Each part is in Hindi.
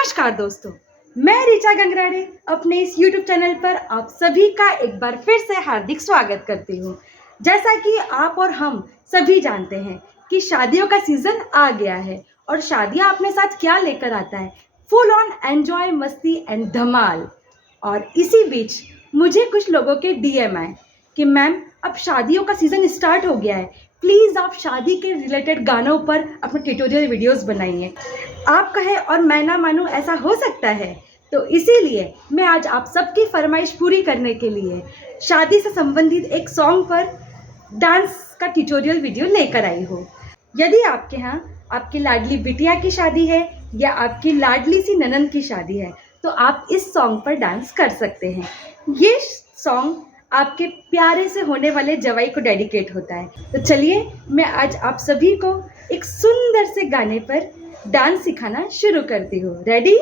नमस्कार दोस्तों, मैं ऋचा गंगराड़े अपने इस YouTube चैनल पर आप सभी का एक बार फिर से हार्दिक स्वागत करती हूँ। जैसा कि आप और हम सभी जानते हैं कि शादियों का सीज़न आ गया है और शादियाँ अपने साथ क्या लेकर आता है, फुल ऑन एंजॉय, मस्ती एंड धमाल। और इसी बीच मुझे कुछ लोगों के DM आए कि मैम अब शादियों का सीज़न स्टार्ट हो गया है, प्लीज़ आप शादी के रिलेटेड गानों पर अपने ट्यूटोरियल वीडियोस बनाइए। आप कहें और मैं ना मानूं, ऐसा हो सकता है? तो इसीलिए मैं आज आप सबकी फरमाइश पूरी करने के लिए शादी से संबंधित एक सॉन्ग पर डांस का ट्यूटोरियल वीडियो लेकर आई हूँ। यदि आपके यहाँ आपकी लाडली बिटिया की शादी है या आपकी लाडली सी ननंद की शादी है तो आप इस सॉन्ग पर डांस कर सकते हैं। ये सॉन्ग आपके प्यारे से होने वाले जवाई को डेडिकेट होता है। तो चलिए मैं आज आप सभी को एक सुंदर से गाने पर डांस सिखाना शुरू करती हूँ। रेडी?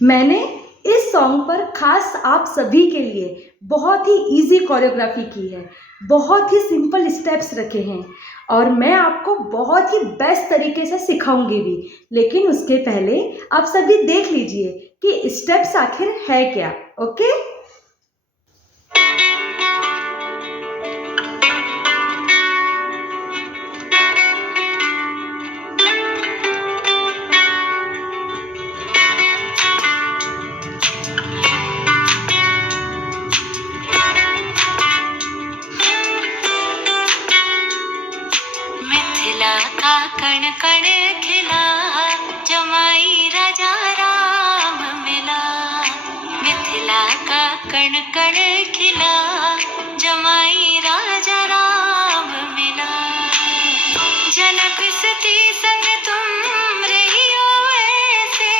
मैंने इस सॉन्ग पर खास आप सभी के लिए बहुत ही इजी कोरियोग्राफी की है, बहुत ही सिंपल स्टेप्स रखे हैं और मैं आपको बहुत ही बेस्ट तरीके से सिखाऊंगी भी। लेकिन उसके पहले आप सभी देख लीजिए कि स्टेप्स आखिर है क्या। ओके? मिथिला का कण कण खिला, जमाई राजा राम मिला। मिथिला का कण कण खिला, जमाई राजा राम मिला। जनक सती संग तुम रहियो ऐसे,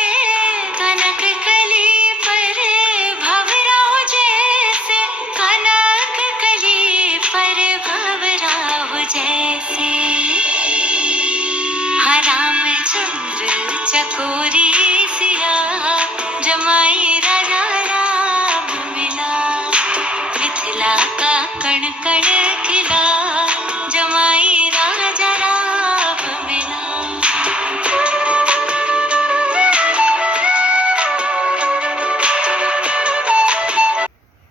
कनक कली पर भंवराओ जैसे, कनक कली पर भंवराओ जैसे। हाँ रामचंद्र चकोरी सिया, जमाई राजा राम मिला। मिथिला का कण कण खिला, जमाई राजा राम मिला।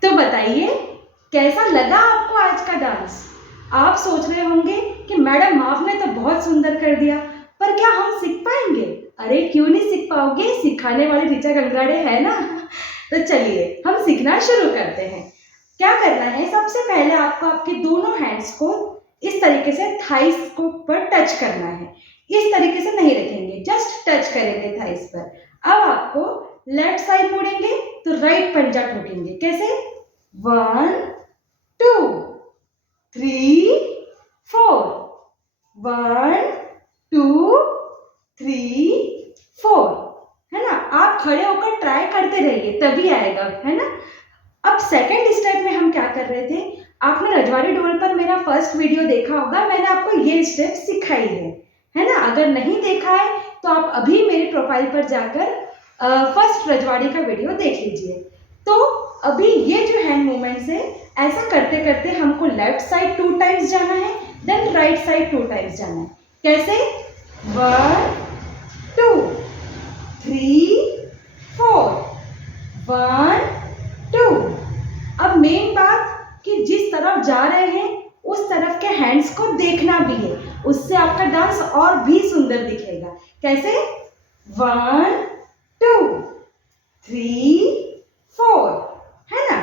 तो बताइए कैसा लगा आपको आज का डांस? आप सोच रहे होंगे कि मैडम आपने तो बहुत सुंदर कर दिया, पर क्या हम सीख पाएंगे? अरे क्यों नहीं सीख पाओगे, सिखाने वाली ऋचा गंगराड़े है ना। तो चलिए हम सीखना शुरू करते हैं। क्या करना है, सबसे पहले आपको आपके दोनों हैंड्स को इस तरीके से थाइस को पर टच करना है। इस तरीके से नहीं रखेंगे, जस्ट टच करेंगे थाइस पर। अब आपको लेफ्ट साइड मुड़ेंगे तो राइट पंजा ठोकेंगे। कैसे? 1 2 3 4, 1 2 3 4, है ना। आप खड़े होकर ट्राई करते रहिए, तभी आएगा, है ना। अब सेकंड स्टेप में हम क्या कर रहे थे, आपने रजवाड़ी ढोल पर मेरा फर्स्ट वीडियो देखा होगा, मैंने आपको ये स्टेप सिखाई है ना। अगर नहीं देखा है तो आप अभी मेरे प्रोफाइल पर जाकर फर्स्ट रजवाड़ी का वीडियो देख लीजिए। तो अभी ये जो हैंड मूवमेंट्स है, ऐसा करते करते हमको लेफ्ट साइड 2 टाइम्स जाना है, देन राइट साइड 2 टाइम्स जाना है। कैसे? 1 2 3 4, 1 2। अब मेन बात कि जिस तरफ जा रहे हैं उस तरफ के हैंड्स को देखना भी है, उससे आपका डांस और भी सुंदर दिखेगा। कैसे? 1 2 3 4, है ना।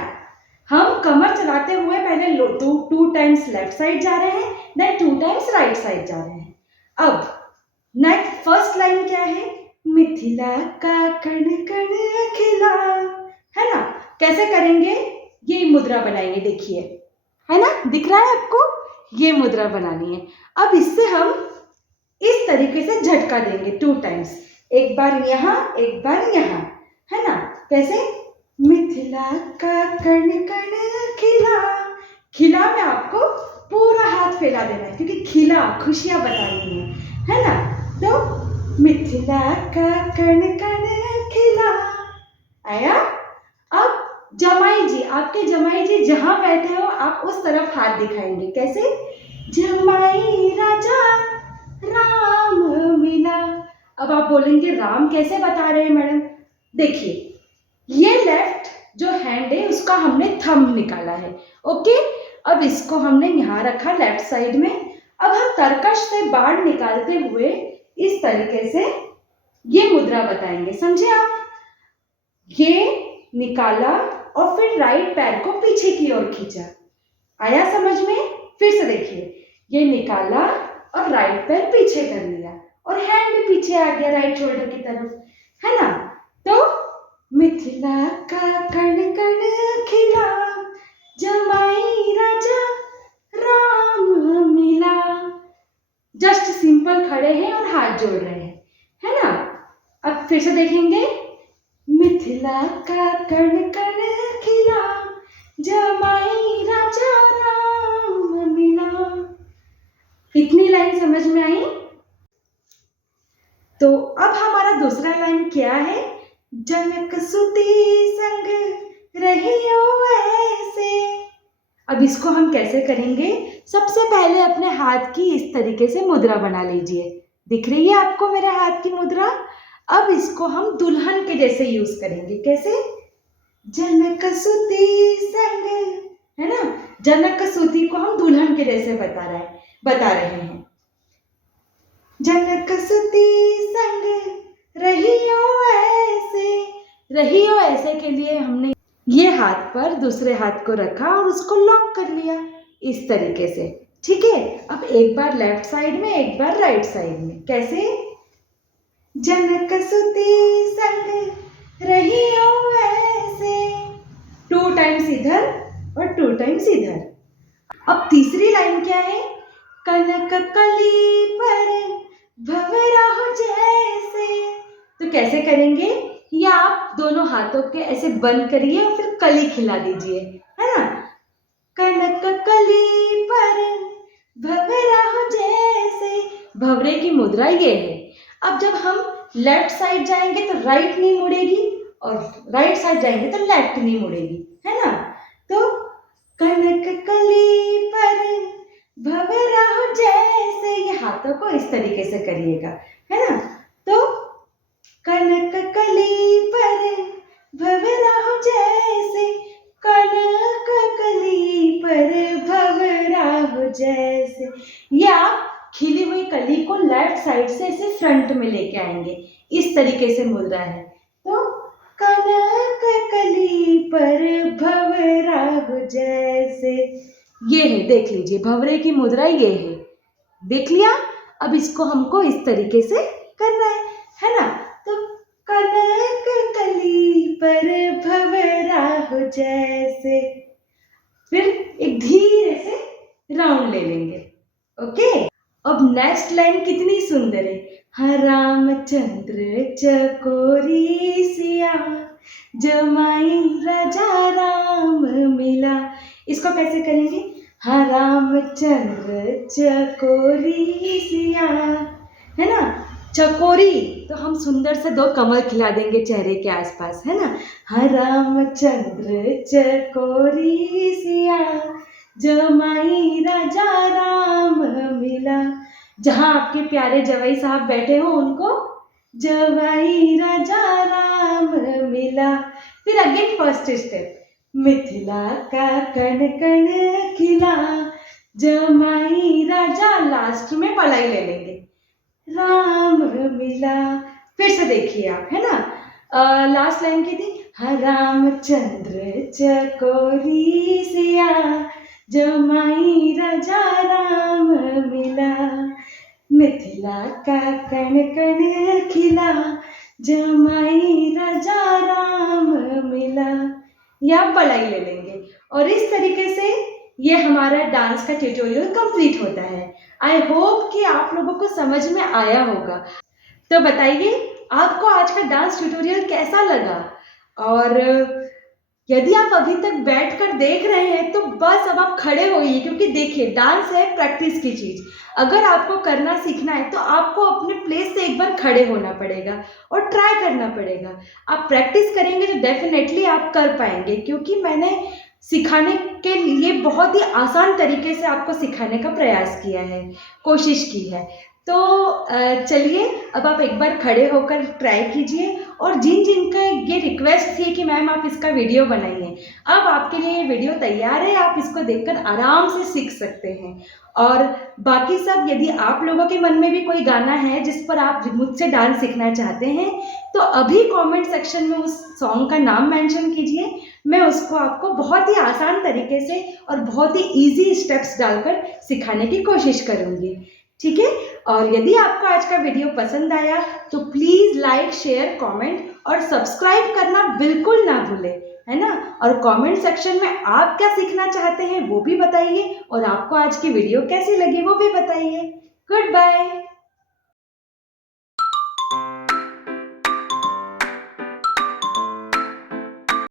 हम कमर चलाते हुए पहले 2 टाइम्स लेफ्ट साइड जा रहे हैं, देन 2 टाइम्स राइट साइड जा रहे हैं। अब नेक्स्ट फर्स्ट लाइन क्या है? मिथिला का कण कण खिला, है ना। कैसे करेंगे? ये मुद्रा बनाएंगे, देखिए, है ना, दिख रहा है आपको? ये मुद्रा बनानी है। अब इससे हम इस तरीके से झटका देंगे 2 टाइम्स, एक बार यहाँ एक बार यहाँ, है ना। कैसे? मिथिला का कण कण खिला। खिला में आपको पूरा हाथ फैला देना है क्योंकि खिला खुशियां बतानी है ना। तो मिथिला का कण कण खिला आया। अब जमाई जी, आपके जमाई जी जहां बैठे हो आप उस तरफ हाथ दिखाएंगे। कैसे? जमाई राजा राम मिला। अब अब आप बोलेंगे राम कैसे बता रहे हैं मैडम? देखिए, ये लेफ्ट जो हैंड है उसका हमने थंब निकाला है। ओके, अब इसको हमने यहाँ रखा लेफ्ट साइड में। अब हम तरकश से बाण निकालते हुए इस तरीके से ये मुद्रा बताएंगे, समझे आप? ये निकाला और फिर राइट पैर को पीछे की ओर खींचा। आया समझ में? फिर से देखिए, ये निकाला और राइट पैर पीछे कर लिया और हैंड भी पीछे आ गया राइट शोल्डर की तरफ, है ना? तो मिथिला का कण कण खिला, जमाई राजा राम मिला। जस्ट सिंपल खड़े हैं और हाथ जोड़ रहे हैं, है ना? अब फिर से देखेंगे, मिथिला का कण कण खिला, जमाई राजा राम मिला। इतनी लाइन समझ में आई? तो अब हमारा दूसरा लाइन क्या है? जनक सुती संग रहियो ऐसे। अब इसको हम कैसे करेंगे? सबसे पहले अपने हाथ की इस तरीके से मुद्रा बना लीजिए। दिख रही है आपको मेरे हाथ की मुद्रा? अब इसको हम दुल्हन के जैसे यूज करेंगे। कैसे? जनक सुती संग, है ना? जनक सुती को हम दुल्हन के जैसे बता रहे हैं। जनक सुती संग रहियो ऐसे। रहियो ऐसे के लिए हमने ये हाथ पर दूसरे हाथ को रखा और उसको लॉक कर लिया इस तरीके से। ठीक है, अब एक बार लेफ्ट साइड में, एक बार राइट साइड में। कैसे? जनक सुती संग रहियो ऐसे। 2 टाइम्स इधर और 2 टाइम्स इधर। अब तीसरी लाइन क्या है? कनक कली पर भंवरा हो जैसे। तो कैसे करेंगे? या आप दोनों हाथों के ऐसे बंद करिए और फिर कली खिला दीजिए, है ना? कनक कली पर भंवरा हो जैसे। भंवरे की मुद्रा ये है। अब जब हम लेफ्ट साइड जाएंगे तो राइट नी मुड़ेगी और राइट साइड जाएंगे तो लेफ्ट नी मुड़ेगी, है ना? तो कनक कली पर भंवरा हो जैसे, ये हाथों को इस तरीके से करिएगा, है ना? तो कनक कली पर भंवरा हो जैसे, कनक कली पर भंवरा हो जैसे। ये आप खिली हुई कली को लेफ्ट साइड से ऐसे फ्रंट में लेके आएंगे, इस तरीके से मुद्रा है। तो कनक कली पर भंवरा हो जैसे, ये है, देख लीजिए, भंवरे की मुद्रा ये है। देख लिया? अब इसको हमको इस तरीके से करना है ना? तो कनक कली पर भंवरा हो जैसे। फिर एक धीरे से राउंड ले लेंगे। ओके, अब नेक्स्ट लाइन कितनी सुंदर है। हाँ रामचंद्र चकोरी सिया, जमाई राजा राम मिला। इसको कैसे करेंगे? हाँ रामचंद्र चकोरी सिया, है ना? चकोरी तो हम सुंदर से 2 कमल खिला देंगे चेहरे के आसपास, है ना? हाँ रामचंद्र चकोरी सिया, जमाई राजा राम मिला। जहाँ आपके प्यारे जवाई साहब बैठे हो उनको जवाई राजा राम मिला। फिर अगेन फर्स्ट स्टेप, मिथिला का कण कण खिला, जमाई राजा, लास्ट में पलाई ले लेंगे, राम मिला। फिर से देखिए आप, है ना? लास्ट लाइन की थी, हाँ रामचंद्र चकोरी सिया, जमाई राजा राम मिला। मिथिला का कण कण खिला, जमाई राजा राम मिला। ये आप पलाई ले लेंगे और इस तरीके से ये हमारा डांस का ट्यूटोरियल कंप्लीट होता है। आई होप कि आप लोगों को समझ में आया होगा। तो बताइए आपको आज का डांस ट्यूटोरियल कैसा लगा? और यदि आप अभी तक बैठकर देख रहे हैं तो बस अब आप खड़े होइए, क्योंकि देखिए डांस है प्रैक्टिस की चीज़। अगर आपको करना सीखना है तो आपको अपने प्लेस से एक बार खड़े होना पड़ेगा और ट्राई करना पड़ेगा। आप प्रैक्टिस करेंगे तो डेफिनेटली आप कर पाएंगे, क्योंकि मैंने सिखाने के लिए बहुत ही आसान तरीके से आपको सिखाने का प्रयास किया है, कोशिश की है। तो चलिए अब आप एक बार खड़े होकर ट्राई कीजिए, और जिन जिन का ये रिक्वेस्ट थी कि मैम आप इसका वीडियो बनाइए, अब आपके लिए ये वीडियो तैयार है, आप इसको देखकर आराम से सीख सकते हैं। और बाकी सब, यदि आप लोगों के मन में भी कोई गाना है जिस पर आप मुझसे डांस सीखना चाहते हैं, तो अभी कमेंट सेक्शन में उस सॉन्ग का नाम मेंशन कीजिए, मैं उसको आपको बहुत ही आसान तरीके से और बहुत ही इजी स्टेप्स डालकर सिखाने की कोशिश करूँगी, ठीक है। और यदि आपको आज का वीडियो पसंद आया तो प्लीज़ लाइक, शेयर, कमेंट और सब्सक्राइब करना बिल्कुल ना भूलें, है ना। और कमेंट सेक्शन में आप क्या सीखना चाहते हैं वो भी बताइए, और आपको आज की वीडियो कैसी लगी वो भी बताइए। Good bye.